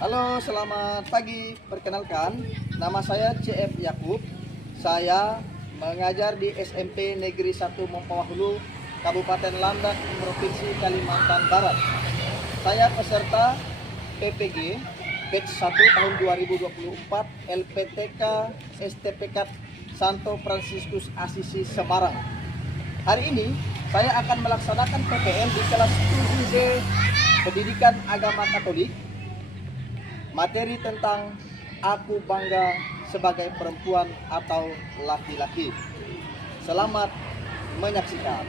Halo, selamat pagi. Perkenalkan, nama saya CF Yakub. Saya mengajar di SMP Negeri 1 Mompawahulu, Kabupaten Landak, Provinsi Kalimantan Barat. Saya peserta PPG Batch 1 tahun 2024 LPTK STPK Santo Fransiskus Asisi Semarang. Hari ini saya akan melaksanakan PPN di kelas 7D Pendidikan Agama Katolik. Materi tentang aku bangga sebagai perempuan atau laki-laki. Selamat menyaksikan.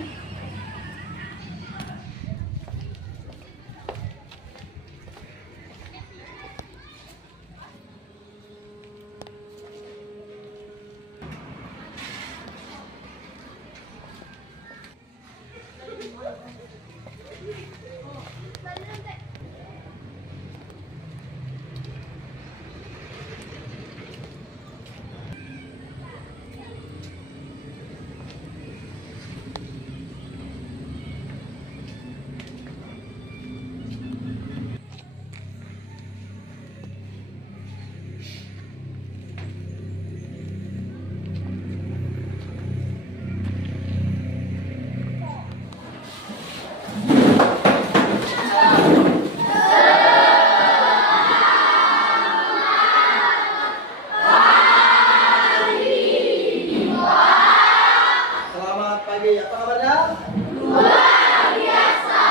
Apa kabarnya? Luar biasa.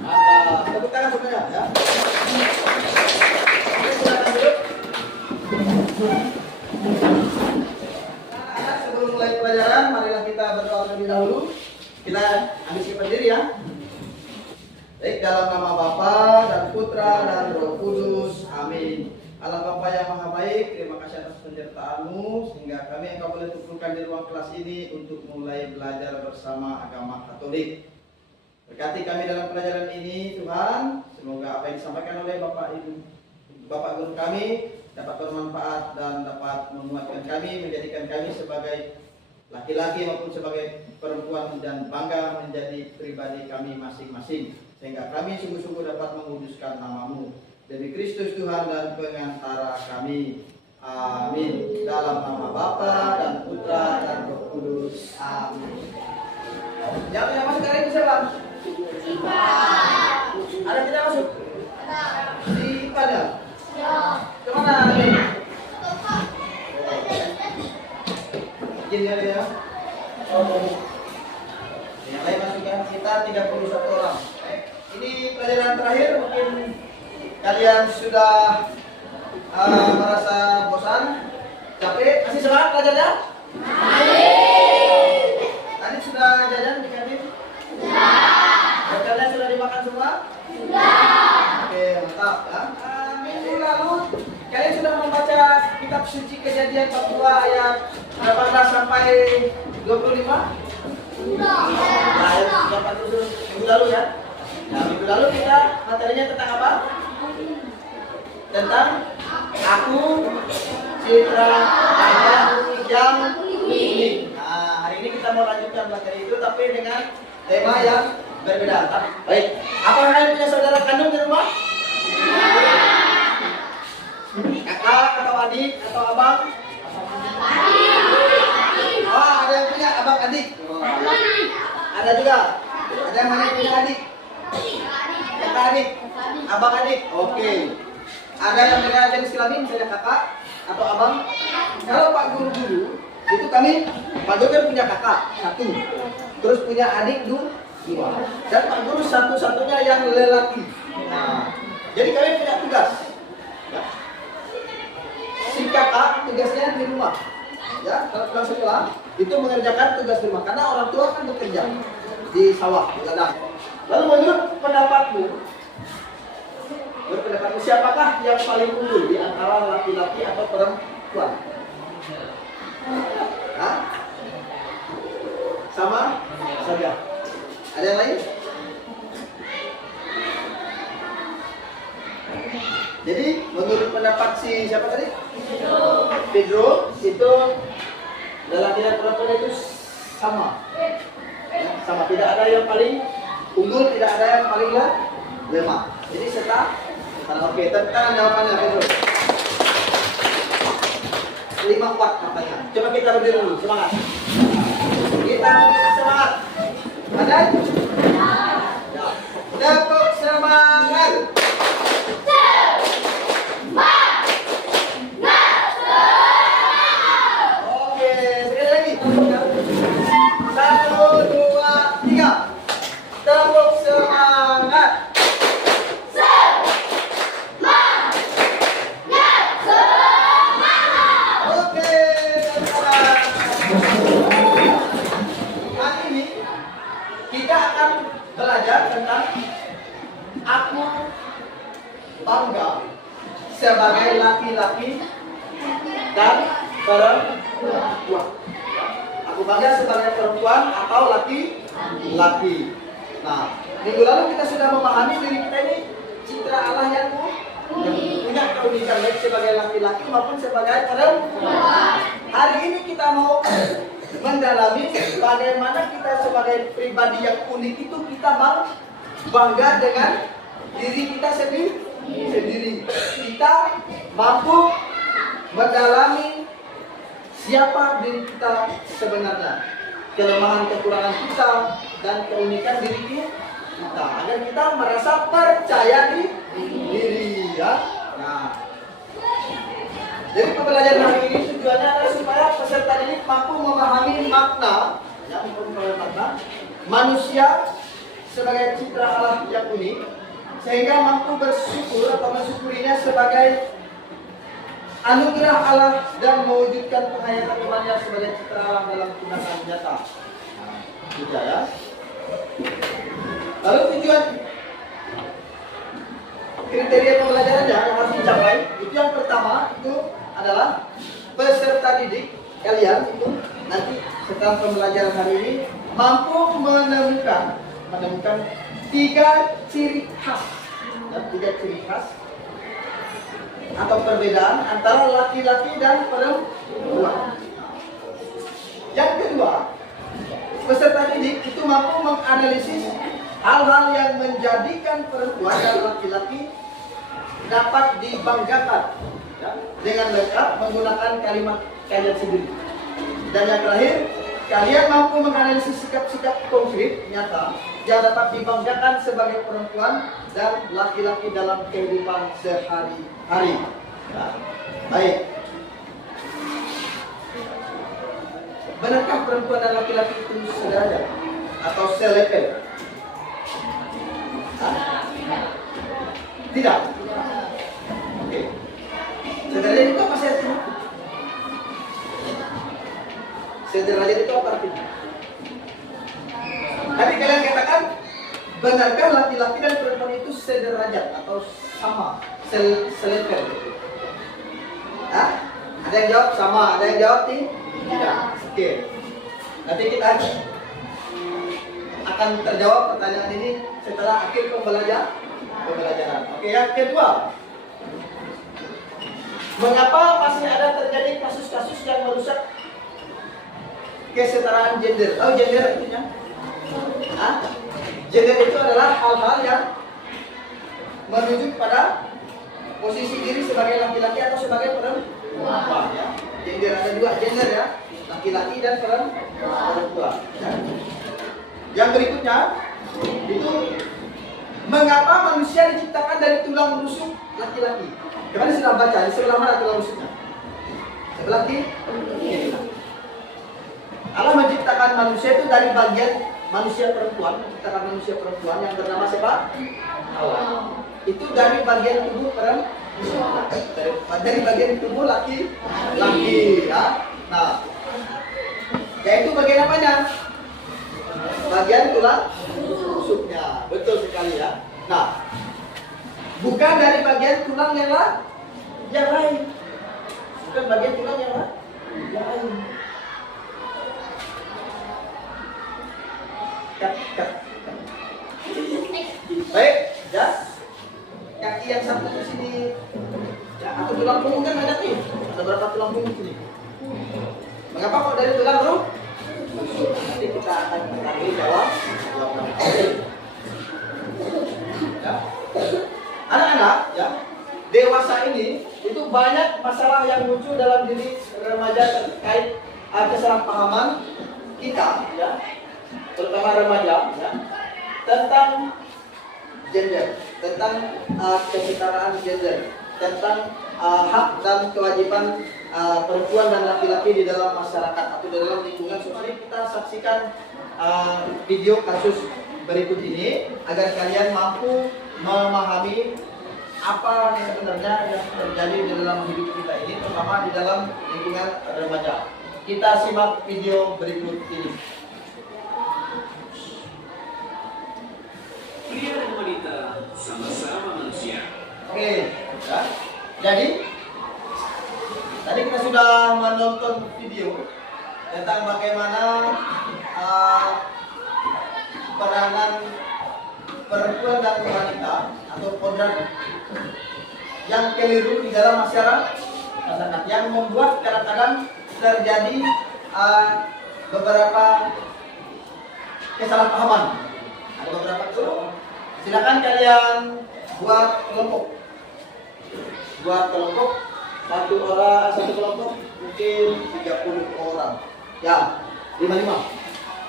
Mantap. Tepuk tangan semuanya ya. Oke, silakan duduk. Anak-anak, sebelum mulai pelajaran, marilah kita berdoa terlebih dahulu. Kita ambil siapkan diri ya. Baik, dalam nama Bapa dan Putra dan Roh Kudus. Amin. Allah Bapa yang Maha Baik, terima kasih atas penyertaan-Mu sehingga kami Engkau boleh kumpulkan di ruang kelas ini untuk mulai belajar bersama agama Katolik. Berkati kami dalam pelajaran ini Tuhan, semoga apa yang disampaikan oleh Bapak Guru kami dapat bermanfaat dan dapat menguatkan kami, menjadikan kami sebagai laki-laki maupun sebagai perempuan dan bangga menjadi pribadi kami masing-masing, sehingga kami sungguh-sungguh dapat menguduskan nama-Mu. Demi Kristus Tuhan dan pengantara kami. Amin. Dalam nama Bapa dan Putra dan Roh Kudus. Amin. Yang tidak masuk hari ini siapa? Ada tidak masuk? Si Ipan ya? Kemana ini? Izin ya. Yang lain masuk ya. Kita 31 orang. Ini pelajaran terakhir, mungkin kalian sudah merasa bosan, capek, masih semangat belajarnya? Tadi sudah jajan di kantin? Sudah. Kalian sudah dimakan semua? Sudah. Oke, mantap ya. Minggu lalu kalian sudah membaca kitab suci Kejadian 42 ayat 18 sampai 25? Sudah. Minggu lalu ya. Nah, minggu lalu kita materinya tentang apa? Tentang aku citra Allah yang unik. Nah, hari ini kita mau lanjutkan materi itu tapi dengan tema yang berbeda. Baik, apa kalian punya saudara kandung di rumah? Kakak atau adik atau abang? Oh, ada yang punya abang adik? Ada juga? Ada yang mana punya adik? Kakak adik? Abang adik? Oke. Ada yang dengan jenis kelamin, misalnya kakak atau abang. Kalau Pak Guru itu kami, Pak Guru kan punya kakak satu, terus punya adik dua, dan Pak Guru satu-satunya yang lelaki. Nah, jadi kalian punya tugas. Si kakak tugasnya di rumah, ya kalau pulang sekolah itu mengerjakan tugas di rumah karena orang tua kan bekerja di sawah, di ladang. Lalu menurut pendapatmu, siapakah yang paling unggul di antara laki-laki atau perempuan? Hah? Sama saja. Ada yang lain? Jadi menurut pendapat si siapa tadi? Pedro itu laki dan perempuan itu sama. Ya, sama, tidak ada yang paling unggul, tidak ada yang paling lemah. Jadi setara. Oke, tepuk tangan jawabannya, betul. 5 kuat katanya. Coba kita berdiri dulu, semangat. Kita semangat. Ada? Ya. Tepuk semangat. Oke, sekali lagi. 1, 2, 3. Tepuk semangat. Oke, teman-teman. Hari ini kita akan belajar tentang aku bangga sebagai laki-laki dan perempuan. Aku bangga sebagai perempuan atau laki-laki. Nah, minggu lalu kita sudah memahami diri kita ini citra Allah yang punya keunikan baik sebagai laki-laki maupun sebagai perempuan. Hari ini kita mau mendalami bagaimana kita sebagai pribadi yang unik itu kita bangga dengan diri kita sendiri. Kita mampu mendalami siapa diri kita sebenarnya, kelemahan kekurangan kita dan keunikan diri kita, agar kita merasa percaya diri ya. Nah, jadi pembelajaran hari ini tujuannya adalah supaya peserta didik mampu memahami makna manusia sebagai citra Allah yang unik, sehingga mampu bersyukur atau mensyukurinya sebagai anugerah Allah dan mewujudkan penghayatan imannya sebagai citra Allah dalam tindakan nyata. Nah, ya. Lalu tujuan kriteria pembelajarannya yang harus dicapai itu yang pertama itu adalah peserta didik kalian itu nanti setelah pembelajaran hari ini mampu menemukan 3 ciri khas dan 3 ciri khas atau perbedaan antara laki-laki dan perempuan. Yang kedua, peserta didik itu mampu menganalisis hal-hal yang menjadikan perempuan dan laki-laki dapat dibanggakan ya, dengan lengkap menggunakan kalimat kalian sendiri. Dan yang terakhir, kalian mampu menganalisis sikap-sikap konkret nyata yang dapat dibanggakan sebagai perempuan dan laki-laki dalam kehidupan sehari-hari. Nah, baik. Benarkah perempuan dan laki-laki itu sederajat atau selevel? Tidak. Oke. Sederajat itu apa sih artinya? Sederajat itu apa artinya? Tadi kalian katakan, benarkah laki-laki dan perempuan itu sederajat atau sama, selevel? Hah? Ada yang jawab sama, ada yang jawab tidak. Oke. Nanti kita akan terjawab pertanyaan ini setelah akhir pembelajaran. Oke, yang kedua. Mengapa masih ada terjadi kasus-kasus yang merusak kesetaraan gender? Oh, gender artinya? Hah? Gender itu adalah hal-hal yang menuju pada posisi diri sebagai laki-laki atau sebagai perempuan ya. Gender ada 2 gender ya, laki-laki dan perempuan ya. Yang berikutnya itu mengapa manusia diciptakan dari tulang rusuk laki-laki? Kemarin sudah baca di sebelah mana tulang rusuknya? Sebelah kiri. Allah menciptakan manusia itu dari bagian manusia perempuan, menciptakan manusia perempuan yang bernama siapa? Hawa. Itu dari bagian tubuh perempuan, dari bagian tubuh laki-laki ya. Nah, yaitu bagian apanya? Bagian tulang rusuknya. Betul sekali ya. Nah, bukan dari bagian tulang yang lain. Bukan bagian tulang yang lain. Baik, ya. Kaki yang satu di sini, ya, atau tulang punggung kan ada nih. Ada berapa tulang punggung sini? Mengapa kok dari tulang rusuk? Nanti kita akan mencari jawab. Ya. anak-anak ya, dewasa ini itu banyak masalah yang muncul dalam diri remaja terkait kesalahpahaman kita ya, terutama remaja ya, tentang gender, tentang kesetaraan gender, tentang hak dan kewajiban perempuan dan laki-laki di dalam masyarakat atau di dalam lingkungan sosial. Kita saksikan video kasus berikut ini agar kalian mampu memahami apa sebenarnya yang terjadi di dalam hidup kita ini, terutama di dalam lingkungan remaja. Kita simak video berikut ini. Pria dan wanita sama-sama manusia. Oke, ya. Jadi tadi kita sudah menonton video tentang bagaimana peranan perempuan dan wanita atau kodrat yang keliru di dalam masyarakat yang membuat kadang-kadang terjadi beberapa kesalahpahaman. Ada beberapa kesalahpahaman. Silakan kalian buat kelompok. Satu kelompok mungkin 30 orang. Ya, 55.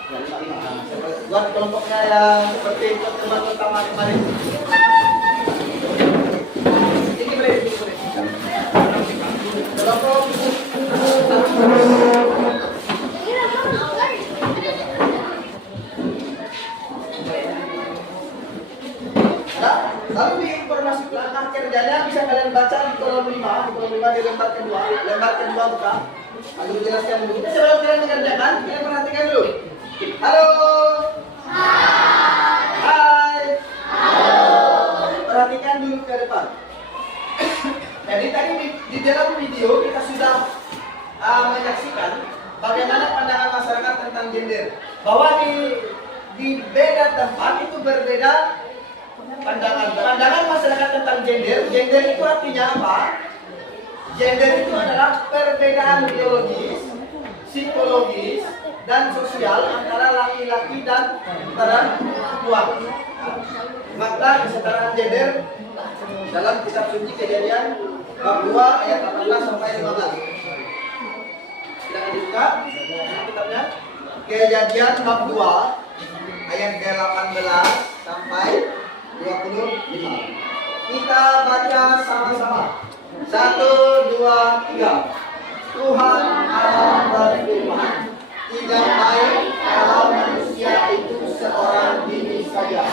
Ya, 55. Nah, buat kelompoknya yang seperti teman pertama kemarin. Ini boleh. Kelompok lalu di informasi langkah kerjanya bisa kalian baca di kolom 5 di lembar kedua buka. Lalu jelaskan dulu. Sebelum kalian mengerjakan, kalian perhatikan dulu. Halo. Hai. Perhatikan dulu ke depan. Jadi tadi di dalam video kita sudah menyaksikan bagaimana pandangan masyarakat tentang gender. Bahwa di beda tempat itu berbeda pandangan masyarakat tentang gender. Gender itu artinya apa? Gender itu adalah perbedaan biologis, psikologis, dan sosial antara laki-laki dan perempuan. Maka kesetaraan gender dalam kitab suci Kejadian bab 2 ayat 18 sampai 15. Silakan dibuka kitabnya. Kejadian bab 2 ayat 18 sampai 25. Kita baca sama-sama. 1, 2, 3. Tuhan Allah berfirman, tidak baik kalau manusia itu seorang diri saja.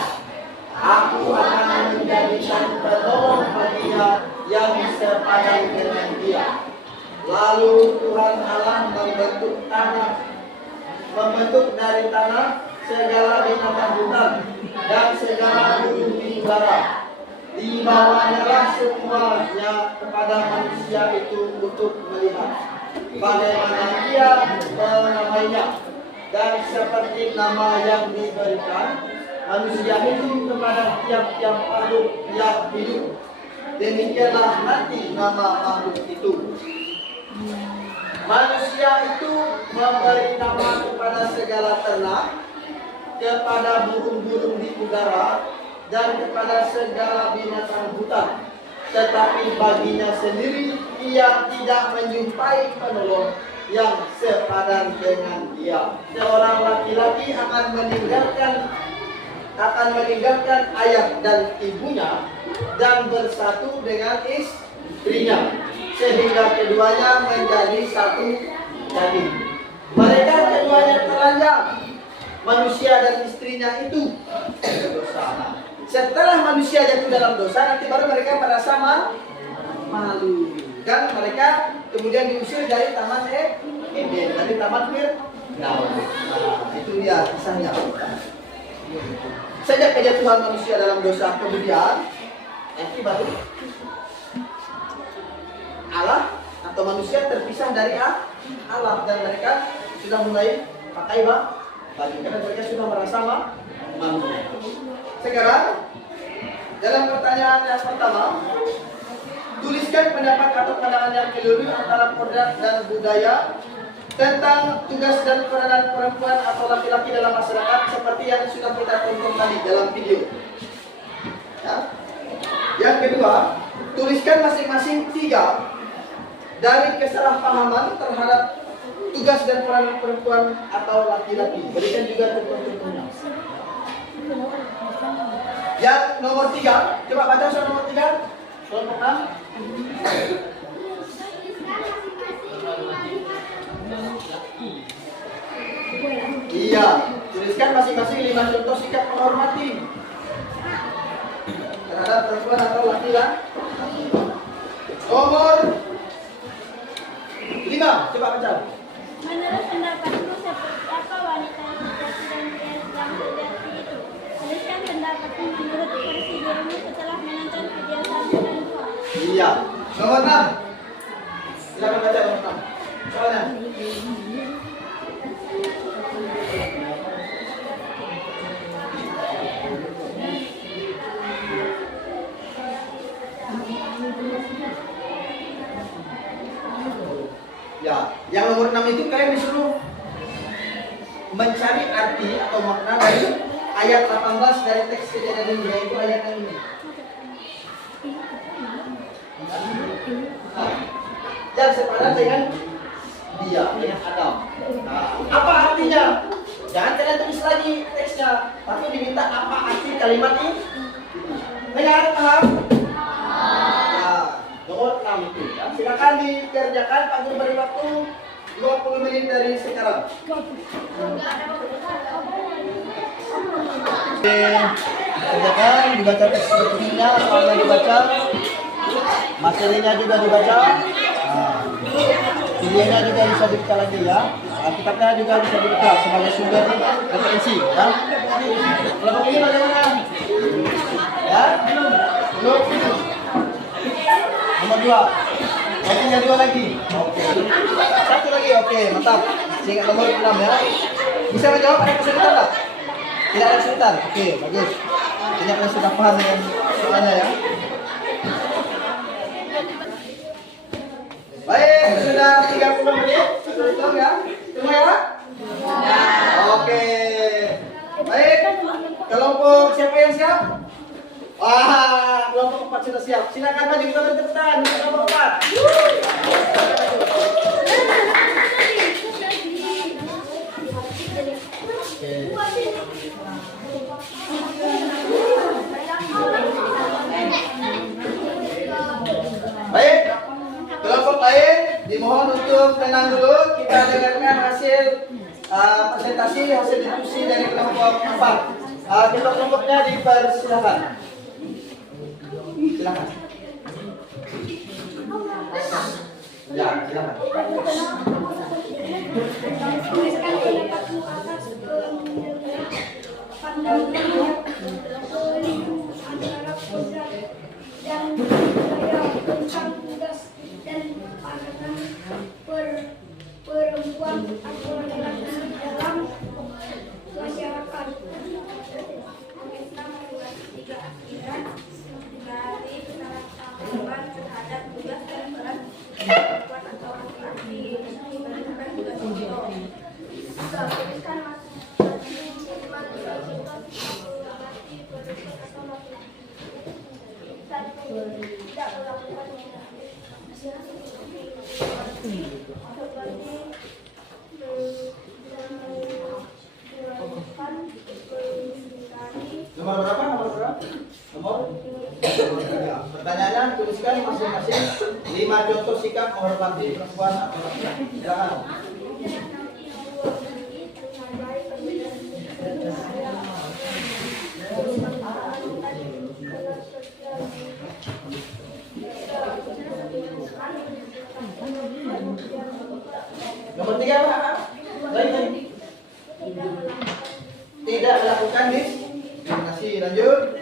Aku akan menjadikan penolong baginya yang sepadan dengan dia. Lalu Tuhan Allah membentuk dari tanah segala binatang hutan dan segala burung di udara. Dibawanya semuanya kepada manusia itu untuk melihat bagaimana dia menamainya, dan seperti nama yang diberikan manusia itu kepada tiap-tiap makhluk yang hidup, demikianlah nanti nama makhluk itu. Manusia itu memberi nama kepada segala ternak, kepada burung-burung di udara, dan kepada segala binatang hutan. Tetapi baginya sendiri ia tidak menjumpai penolong yang sepadan dengan dia. Seorang laki-laki akan meninggalkan ayah dan ibunya dan bersatu dengan istrinya, sehingga keduanya menjadi satu daging. Mereka keduanya telanjang, manusia dan istrinya itu berdosa. Setelah manusia jatuh dalam dosa, nanti baru mereka merasa malu, dan mereka kemudian diusir dari Taman Eden, dari Taman Firdaus. Itu dia kisahnya. Sejak kejatuhan manusia dalam dosa, kemudian nanti baru Allah atau manusia terpisah dari Allah, dan mereka sudah mulai pakai baju karena mereka sudah merasa malu. Sekarang dalam pertanyaan yang pertama, tuliskan pendapat atau pandangan yang keliru antara kodrat dan budaya tentang tugas dan peranan perempuan atau laki-laki dalam masyarakat seperti yang sudah kita tonton tadi dalam video. Ya. Yang kedua, tuliskan masing-masing 3 dari kesalahpahaman terhadap tugas dan peran perempuan atau laki-laki. Berikan juga contoh-contohnya. Yang nomor 3, coba baca soal nomor 3. Kelompok A. Iya, tuliskan masing-masing 5 contoh sikap menghormati terhadap perempuan atau laki-laki. Nomor 5, coba baca. Menurut pendapatmu seperti apa wanita yang sejati dan pria yang sejati itu? Tuliskan pendapatmu menurut versi gurumu setelah menonton video 1 dan 2. Iya. Nomor 6. Silakan baca nomor 6. Soalnya. Ya, yang nomor 6 itu kalian disuruh mencari arti atau makna dari ayat 18 dari teks Kejadian 2, yaitu ayat yang ini. Yang sepadan dengan dia, dengan Adam. Nah, apa artinya? Jangan kalian tulis lagi teksnya, tapi diminta apa arti kalimat ini. Dengar, paham? Nah, nomor 6 itu. Ya. Silakan dikerjakan, Pak Guru beri waktu 20 menit dari sekarang. Oke, kerjakan, dibaca teks bukunya, soalnya dibaca, materinya juga dibaca. Nah, videonya juga bisa dibuka lagi ya. Alkitabnya juga bisa dibuka sebagai sumber referensi ya. Kelompok ini bagaimana? Ya? Belum? Nomor 2. Artinya 2 lagi. Oke. 1 lagi. Oke, mantap. Sehingga nomor 6 ya. Bisa menjawab, ada kesulitan tak? Tidak ada kesulitan. Oke, bagus. Artinya kalian sudah paham dengan soalnya ya. Baik, sudah 30 menit. Hitung ya. Semua ya? Ya. Oke. Baik. Kelompok siapa yang siap? Wah, kelompok 4 sudah siap. Silakan maju, kita beri tepuk tangan untuk kelompok 4. Baik, kelompok lain dimohon untuk tenang dulu. Kita dengarkan hasil presentasi, hasil diskusi dari kelompok 4. Kelompok-kelompoknya dipersilakan. Silakan. Ya, silakan. Tuliskan pendapatmu atas pandangan antara pusat dan budaya tentang tugas dan pandangan perempuan atau laki-laki dalam masyarakat. Dari kesalahpahaman terhadap tugas dan peran perempuan atau laki-laki melakukan tugas itu. Tuliskan masing-masing firman tidak menghormati perempuan atau laki-laki. Tidak melakukan Nomor berapa? Nomor berapa? Nomor 3. Pertanyaannya tuliskan masing-masing 5 contoh sikap menghormati perempuan atau laki-laki. Silakan. Nomor 3 apa? Lagi. Tidak melakukan diskriminasi. Lanjut.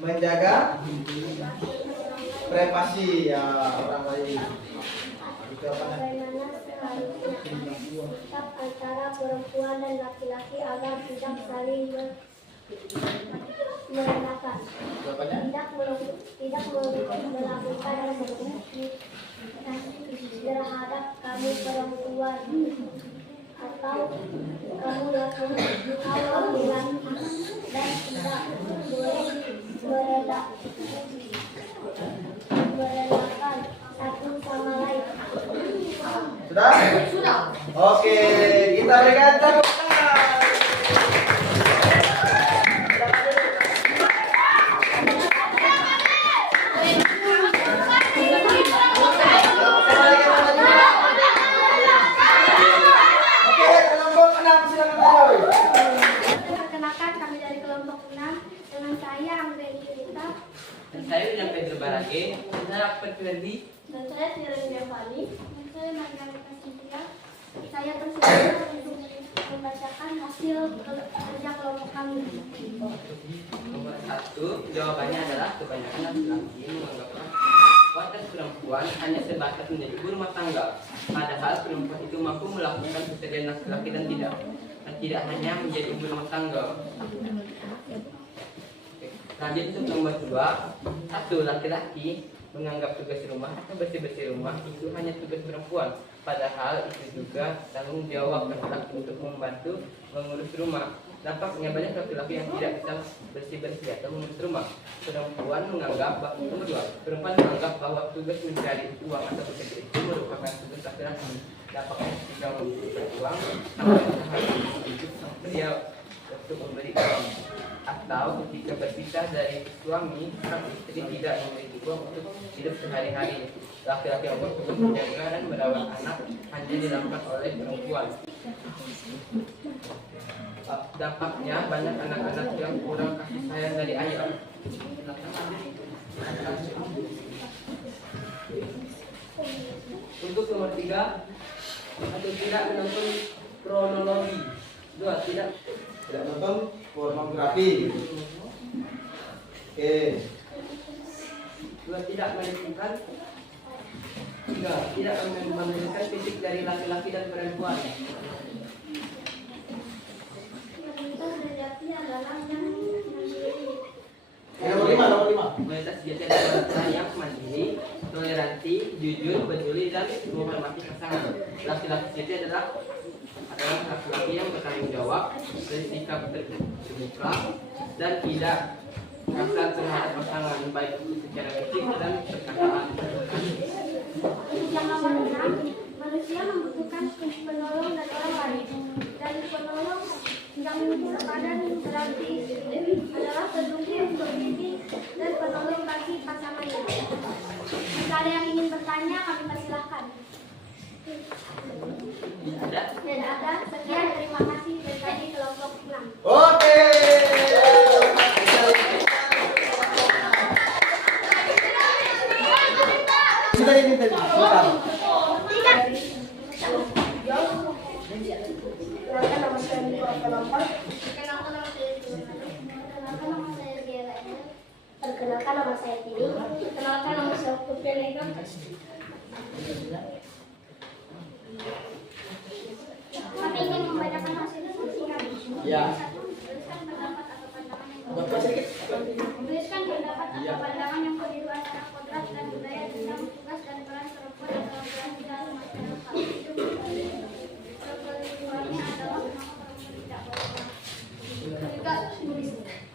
Menjaga privasi ya orang lain. Itu apa namanya? sikap antara perempuan dan laki-laki agar tidak saling merendahkan. Tidak melakukan terhadap kamu perempuan atau kamu laki-laki dan tidak boleh berelakan satu sama lain. Sudah? Sudah. Oke, kita berikan tepuk tangan. Oke, kelompok 6 silakan Ayoy. Perkenalkan kami dari kelompok 6 dengan saya Anggreni Yunita Dan saya William Pedro Barake, dan saya Ahmad Ferdi. dan saya Tirani Devani dan saya Margarita Cynthia. Saya bersedia untuk membacakan hasil kerja kelompok kami. Nomor 1, jawabannya adalah kebanyakan laki-laki menganggap kualitas perempuan hanya sebatas menjadi ibu rumah tangga. Padahal perempuan itu mampu melakukan pekerjaan laki-laki dan tidak hanya menjadi ibu rumah tangga. Lanjut untuk nomor 2, 1, laki-laki menganggap tugas rumah atau bersih-bersih rumah itu hanya tugas perempuan. Padahal itu juga tanggung jawab laki-laki untuk membantu mengurus rumah. Nampaknya banyak laki-laki yang tidak bisa bersih-bersih atau mengurus rumah. Perempuan menganggap nomor 2, perempuan menganggap bahwa tugas mencari uang atau bekerja itu merupakan tugas laki-laki. Nampaknya ketika membutuhkan uang, harus hidup sang pria untuk memberi uang. Atau ketika berpisah dari suami, sang istri tidak memiliki uang untuk hidup sehari-hari. Laki-laki yang bertugas menjaga dan merawat anak hanya dilakukan oleh perempuan. Dampaknya banyak anak-anak yang kurang kasih sayang dari ayah. Untuk nomor 3, atau tidak menonton kronologi. 2, tidak nonton pornografi. Oke. 2, tidak menentukan. 3, tidak menentukan fisik dari laki-laki dan perempuan. Kualitas sejati adalah yang mandiri. Nomor 5. Kualitas sejati adalah orang yang mandiri, toleransi, jujur, peduli, dan menghormati pasangan. Laki-laki sejati adalah laki-laki yang bertanggung jawab, bersikap terbuka, dan tidak kasar terhadap pasangan, baik itu secara fisik dan perkataan. Yang nomor 6, manusia membutuhkan penolong dari orang lain. Dan penolong yang terkadang berarti adalah peduli untuk diri dan penolong bagi pasangannya. Jika ada yang ingin bertanya, kami persilahkan. Ada? Dan ada. Sekian, terima kasih dari kelompok 6. Oke. Kita ini sebentar. Perkenalkan nama saya Diana. Perkenalkan nama saya Tini. Perkenalkan nama saya Kupelega. Kami ingin membacakan hasilnya singkat. Ya. Tuliskan pendapat atau pandangan yang Bapak sedikit. Tuliskan pendapat atau pandangan yang keliru antara kodrat dan budaya tentang tugas dan peran perempuan atau laki-laki dalam masyarakat. Itu kekeliruannya adalah mengapa perempuan tidak boleh. Juga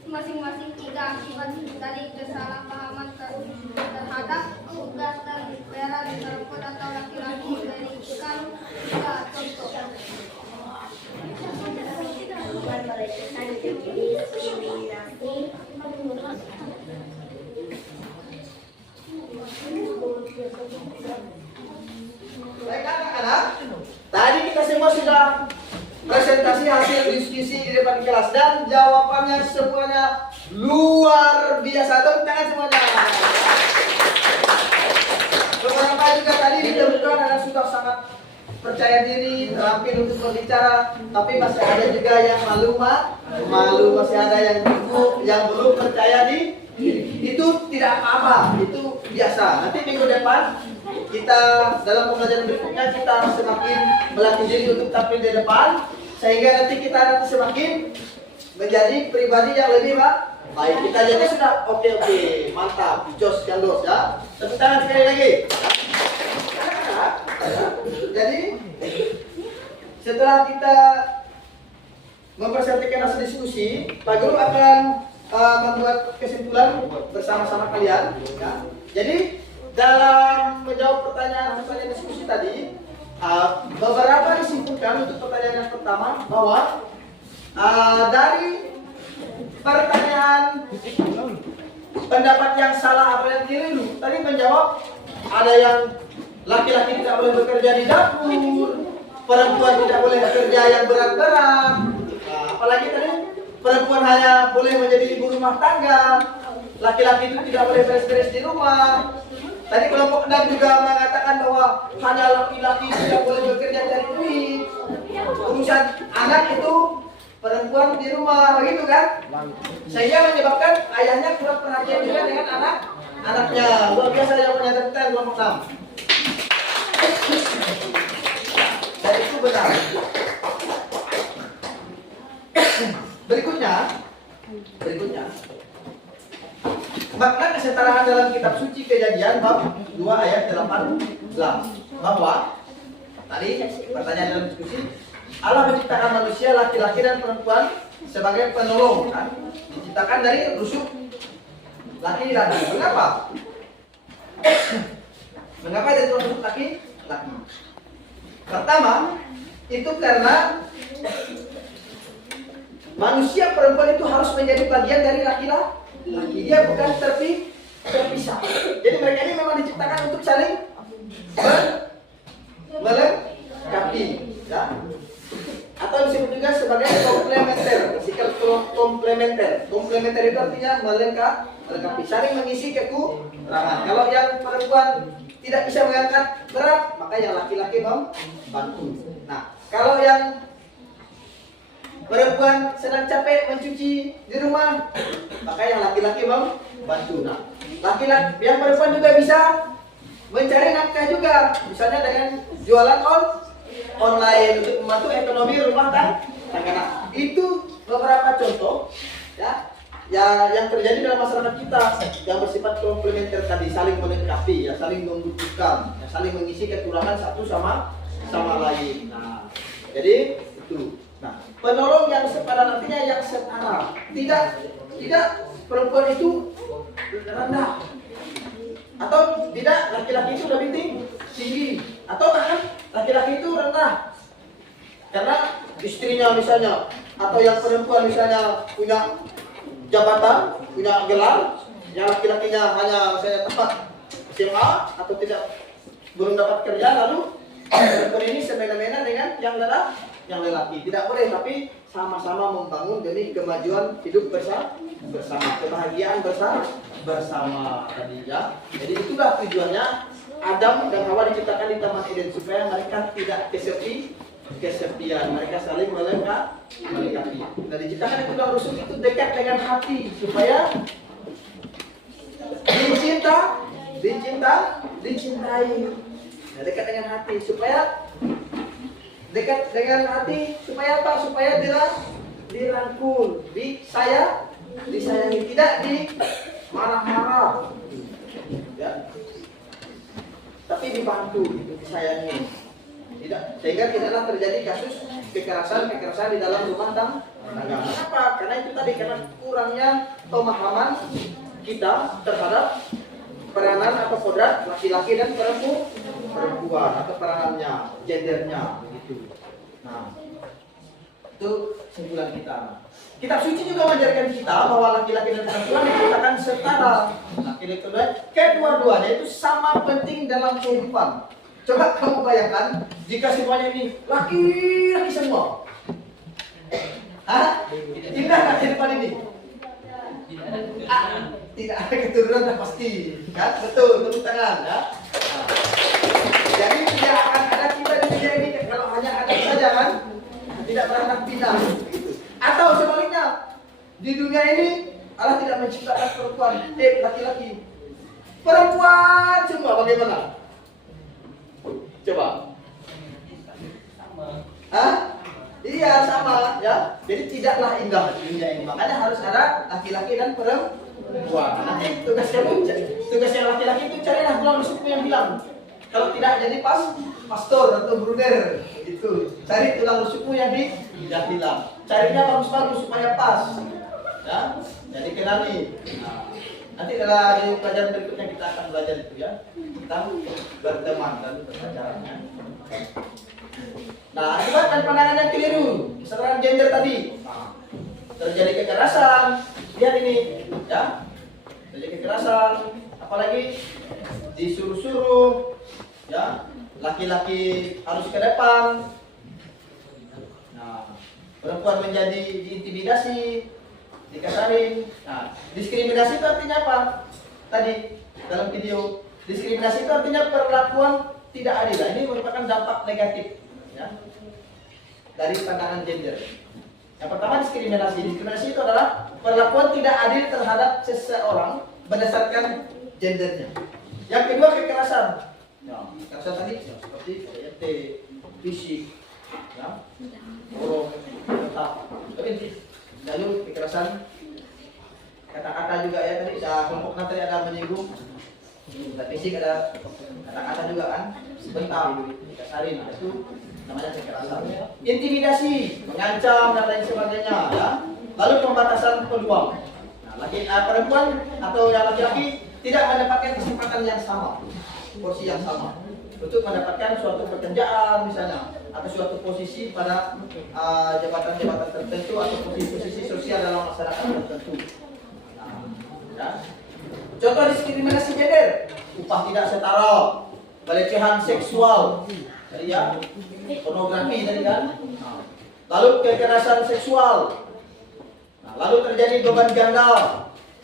masing-masing 3 akibat dari kesalahpahaman terhadap tugas dan peran perempuan atau laki-laki. Berikan 3 contoh. Bukan meletakkan diskriminasi. Baik anak-anak, tadi kita semua sudah presentasi hasil diskusi di depan kelas dan jawabannya semuanya luar biasa. Tepuk tangan semuanya. Beberapa juga tadi ditemukan anak sudah sangat percaya diri, terampil untuk berbicara, tapi masih ada juga yang malu, masih ada yang belum percaya diri. Itu tidak apa-apa, itu biasa. Nanti minggu depan kita dalam pembelajaran berikutnya kita semakin melatih diri untuk tampil di depan, sehingga nanti kita semakin menjadi pribadi yang lebih baik. Kita jadi sudah oke, mantap, jos gandos ya. Tepuk tangan sekali lagi. Jadi setelah kita memperseptikan hasil diskusi, Pak Guru akan membuat kesimpulan bersama-sama kalian. Ya. Jadi dalam menjawab pertanyaan diskusi tadi, beberapa disimpulkan untuk pertanyaan yang pertama bahwa dari pertanyaan pendapat yang salah atau yang keliru tadi menjawab ada yang laki-laki tidak boleh bekerja di dapur, perempuan tidak boleh bekerja yang berat-berat. Nah, apalagi tadi perempuan hanya boleh menjadi ibu rumah tangga, laki-laki itu tidak boleh beres-beres di rumah. Tadi kelompok 6 juga mengatakan bahwa hanya laki-laki tidak boleh bekerja cari duit. Urusan anak itu perempuan di rumah, begitu kan? Sehingga menyebabkan ayahnya kurang perhatian juga dengan anaknya. Luar biasa jawabannya tentang kelompok 6. Dan itu benar. Berikutnya makna kesetaraan dalam kitab suci Kejadian bab 2 ayat 18 bahwa tadi pertanyaan dalam diskusi, Allah menciptakan manusia laki-laki dan perempuan sebagai penolong, kan? Diciptakan dari rusuk laki laki. Mengapa? Mengapa dari rusuk laki laki? Pertama, itu karena manusia perempuan itu harus menjadi bagian dari laki-laki. Dia bukan terpisah. Jadi mereka ini memang diciptakan untuk saling melengkapi, ya? Atau disebut juga sebagai komplementer. Sikap komplementer. Komplementer itu artinya melengkapi, saling mengisi kekurangan. Kalau yang perempuan tidak bisa mengangkat berat, maka yang laki-laki membantu. Nah, kalau yang perempuan sedang capek mencuci di rumah, maka yang laki-laki membantu. Nah, laki-laki yang perempuan juga bisa mencari nafkah juga, misalnya dengan jualan online untuk membantu ekonomi rumah tangga. Nah, itu beberapa contoh ya yang terjadi dalam masyarakat kita yang bersifat komplementer tadi, saling melengkapi, ya, saling membutuhkan, ya, saling mengisi kekurangan satu sama lain. Nah, jadi itu. Nah, penolong yang sepadan artinya yang setara. Tidak perempuan itu rendah, atau tidak laki-laki itu lebih tinggi, atau bahkan laki-laki itu rendah karena istrinya misalnya, atau yang perempuan misalnya punya jabatan, punya gelar, yang laki-lakinya hanya misalnya tempat SMA atau belum dapat kerja, lalu perempuan ini semena-mena dengan yang lelaki. Tidak boleh, tapi sama-sama membangun demi kemajuan hidup bersama, kebahagiaan bersama tadi, ya. Jadi itulah tujuannya Adam dan Hawa diciptakan di Taman Eden, supaya mereka tidak kesepian, mereka saling melengkapi. Nah, diciptakan itu dalam rusuk itu dekat dengan hati, supaya dicintai. Nah, dekat dengan hati, supaya supaya apa? Supaya dirangkul, disayangi, tidak marah-marah, ya, tapi dibantu, disayangi, sehingga tidaklah terjadi kasus kekerasan di dalam rumah tangga. Kenapa? Karena itu tadi, karena kurangnya pemahaman kita terhadap peranan atau kodrat laki-laki dan perempuan atau peranannya, gendernya, begitu. Nah, itu kesimpulan kita. Kitab suci juga mengajarkan kita bahwa laki-laki dan perempuan diciptakan setara. Kedua-duanya itu sama penting dalam kehidupan. Coba kamu bayangkan jika semuanya ini laki-laki semua. Indah nggak kehidupan ini? Tidak ada keturunan pasti, kan? Betul, tepuk tangan, ya. Jadi tidak akan ada kita di dunia ini kalau hanya ada saja, kan? Tidak beranak pinak. Atau sebaliknya, di dunia ini Allah tidak menciptakan perempuan, laki-laki. Perempuan semua bagaimana? Coba. Iya, sama, ya. Jadi tidaklah indah dunia ini. Makanya harus ada laki-laki dan perempuan. Nanti tugas yang laki-laki itu carilah tulang rusukmu yang hilang. Kalau tidak jadi pastor atau bruder, itu cari tulang rusukmu yang hilang. carinya bagus-bagus supaya pas. Ya, jadi kenali. Nah, nanti di pelajaran berikutnya kita akan belajar itu ya, tentang berteman dan berpacaran. Nah, akibat dan pandangan yang keliru, kesetaraan gender tadi. Nah, terjadi kekerasan, lihat ini, ya, terjadi kekerasan, apalagi disuruh-suruh, ya, laki-laki harus ke depan. Nah, perempuan menjadi diintimidasi, dikasarin. Nah, diskriminasi itu artinya apa? Tadi dalam video, diskriminasi itu artinya perlakuan tidak adil. Nah, ini merupakan dampak negatif, ya, dari pandangan gender. Yang pertama diskriminasi. Diskriminasi itu adalah perlakuan tidak adil terhadap seseorang berdasarkan gendernya. Yang kedua kekerasan. Ya, kekerasan tadi ya, seperti KDRT, fisik, ya, borong, tetap. Lalu kekerasan kata-kata juga ya tadi. Kelompok nanti ada menyinggung. Fisik ada kata-kata juga kan. Sebentar dikasarin. Nah, itu namanya kekerasan. Intimidasi, mengancam dan lain sebagainya, ya. Lalu pembatasan peluang. Nah, perempuan atau yang laki-laki tidak mendapatkan kesempatan yang sama, porsi yang sama untuk mendapatkan suatu pekerjaan misalnya atau suatu posisi pada jabatan-jabatan tertentu atau posisi sosial dalam masyarakat tertentu. Nah, ya. Contoh diskriminasi gender, upah tidak setara, pelecehan seksual, ya, pornografi tadi kan. Lalu kekerasan seksual. Nah, lalu terjadi beban ganda.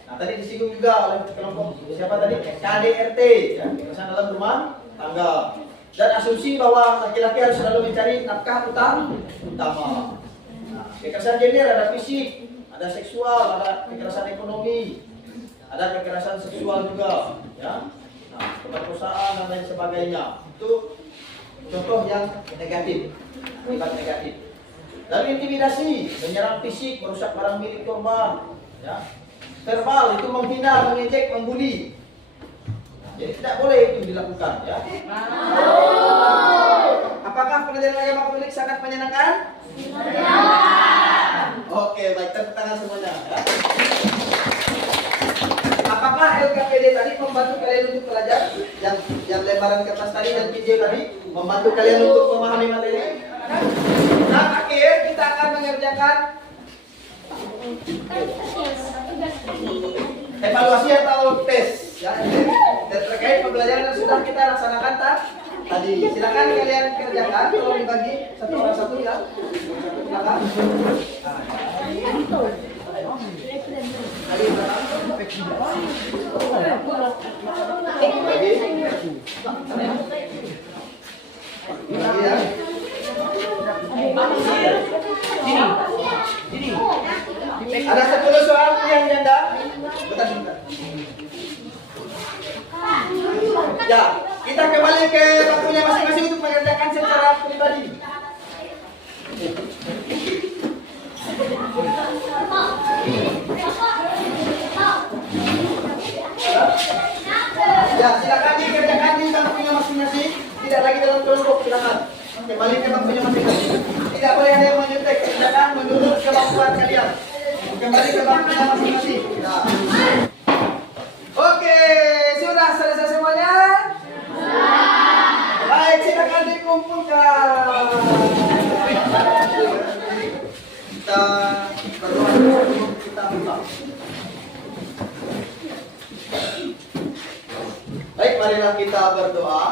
Nah, tadi disinggung juga oleh kelompok siapa tadi? KDRT, ya, kekerasan dalam rumah tangga. Dan asumsi bahwa laki-laki harus selalu mencari nafkah utama. Nah, kekerasan gender ada fisik, ada seksual, ada kekerasan ekonomi, ada kekerasan seksual juga, ya. Nah, pemerkosaan dan lain sebagainya. Itu contoh yang negatif, akibat negatif. Lalu intimidasi, menyerang fisik, merusak barang milik korban, ya. Verbal itu menghina, mengejek, membuli. Jadi tidak boleh itu dilakukan, ya. Apakah pelajaran agama Katolik sangat menyenangkan? Ya. Oke, baik, tepuk tangan semuanya, ya. Apakah LKPD tadi membantu kalian untuk belajar? Yang lembaran kertas tadi dan video tadi membantu kalian untuk memahami materi? Nah, akhir kita akan mengerjakan evaluasi atau tes, ya, terkait pembelajaran yang sudah kita laksanakan tadi. Silakan kalian kerjakan, tolong dibagi satu orang satu ya. Silakan. Ada 10 soal yang janda. Bentar. Ya, kita kembali ke waktunya masing-masing untuk mengerjakan secara pribadi. Ya, silakan dikerjakan di bangkunya masing-masing. Tidak lagi dalam kelompok, silakan. Kembali ke bangkunya masing-masing. Tidak boleh ada yang menyuntik. Silakan menurut ke bangkuan kalian. Kembali ke bangkunya masing-masing. Ya. Oke, sudah selesai semuanya? Baik, silakan dikumpulkan. Kita berdoa sebelum kita buka. Baik, marilah kita berdoa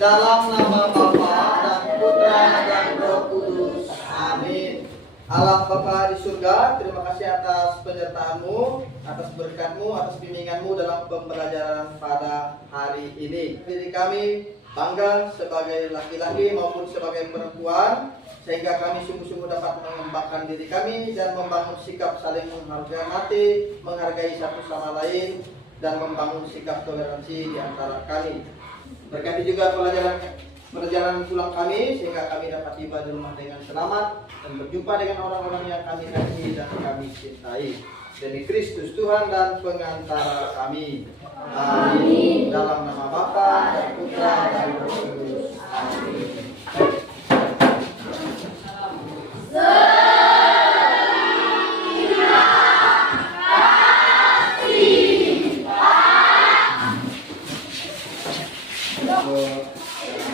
dalam nama Bapa dan Putra dan Roh Kudus. Amin. Allah Bapa di surga, terima kasih atas penyertaan-Mu, atas berkat-Mu, atas bimbingan-Mu dalam pembelajaran pada hari ini. Diri kami bangga sebagai laki-laki maupun sebagai perempuan, sehingga kami sungguh-sungguh dapat mengembangkan diri kami dan membangun sikap saling menghormati, menghargai satu sama lain, dan membangun sikap toleransi di antara kami. Berkati juga perjalanan pulang kami, sehingga kami dapat tiba di rumah dengan selamat dan berjumpa dengan orang-orang yang kami kasihi dan kami cintai. Demi Kristus Tuhan dan pengantara kami. Amin. Dalam nama Bapa dan Putra dan Roh Kudus. Amin. Dok.